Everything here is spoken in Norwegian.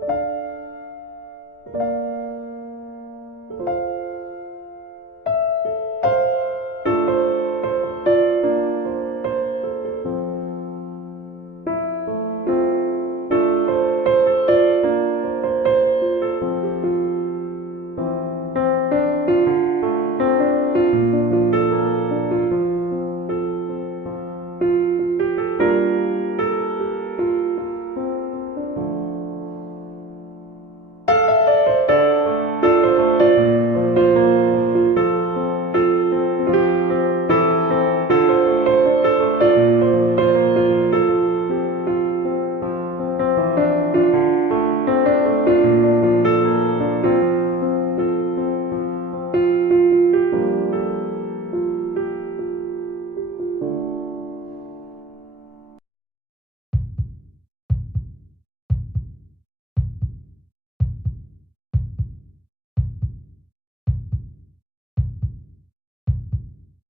thank you